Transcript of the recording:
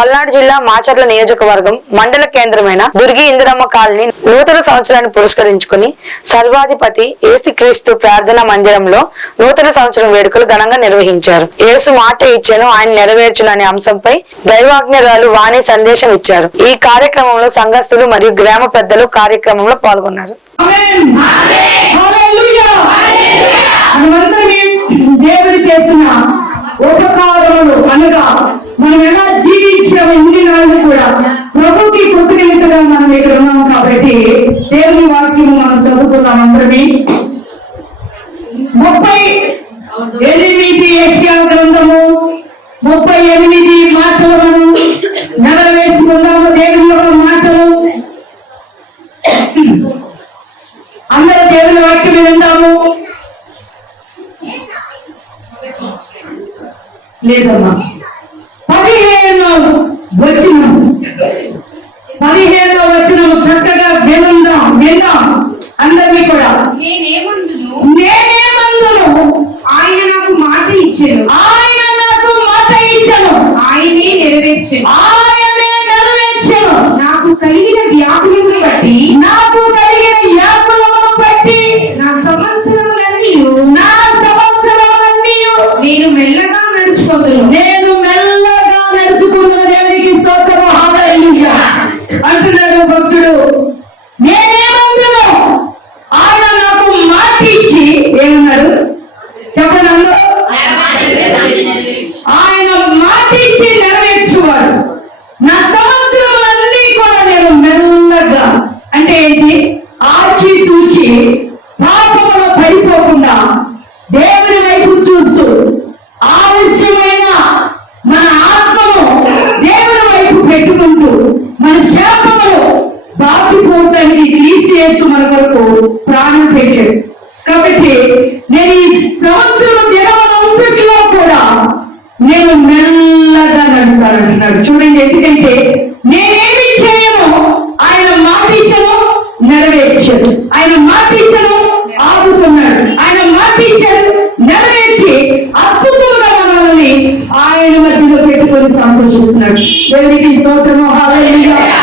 పల్నాడు జిల్లా మాచర్ల నియోజకవర్గం మండల కేంద్రమైన దుర్గి ఇందిరమ్మ కాలనీ నూతన సంవత్సరాన్ని పురస్కరించుకుని సర్వాధిపతి యేసుక్రీస్తు ప్రార్థనా మందిరంలో నూతన సంవత్సరం వేడుకలు ఘనంగా నిర్వహించారు. యేసు మాట ఇచ్చాను ఆయన నెరవేర్చును అనే అంశంపై దైవాజ్ఞరాలు వాణి సందేశం ఇచ్చారు. ఈ కార్యక్రమంలో సంఘస్థులు మరియు గ్రామ పెద్దలు కార్యక్రమంలో పాల్గొన్నారు. దేవుడు చేసిన ఉపకారములు అనగా మనం ఎలా జీవించాము ఇన్ని నాళ్ళు కూడా ప్రభుకి కృతజ్ఞతగా మనం ఇక్కడ ఉన్నాం కాబట్టి దేవుని వాక్యము మనం చదువుకున్నాం. అందరినీ 38 యెషయా గ్రంథము 38 మాటలు మనం నెరవేర్చుకున్నాము. దేవుని యొక్క మాటలు అందరూ దేవుని వాక్యం విందాము. లేదమ్మా 15వ వచనం చక్కగా విందాం అందరినీ కూడా. నేనేమందును ఆయన నాకు మాట ఇచ్చాను, ఆయనే నెరవేర్చాను. నాకు కలిగిన వ్యాధులను బట్టి నా సంవత్సరములన్నీ నేను మెల్లగా నడుచుకుంటున్న దేవునికి స్తోత్రము. హల్లెలూయా అంటున్నాడు భక్తుడు. నేనేమందును ఆయన నాకు మాట ఇచ్చి ఏమన్నాడు చెప్పండి. ఆయన మాట ఇచ్చి నెరవేర్చువాడు. నా సంవత్సరములన్నీ కూడా నేను మెల్లగా అంటే ఏంటి ఆచి తూచి పాపములో పడిపోకుండా దేవుని వైపు చూస్తూ ఆలస్యమైన మన ఆత్మను దేవుని వైపు పెట్టుకుంటూ మన శాపములు బాపిపోవటానికి క్రీస్తు మన కొరకు ప్రాణం పెట్టాడు. కాబట్టి నేను ఈ సంవత్సరం దినమంతటిలో కూడా నేను మెల్లగా నడుస్తానంటున్నాడు. చూడండి, ఎందుకంటే నేనేమి చేయను ఆయన మాట ఇచ్చను నెరవేర్చాడు. ఆయన మాట ఇచ్చను ఆదుకున్నాడు. ఆయన మాట ఇచ్చాడు నెరవేర్చి అద్భుతముగా మనల్ని ఆయన మధ్యలో పెట్టుకొని సంతోషిస్తున్నాడు. దేవునికి స్తోత్రము. హల్లెలూయా.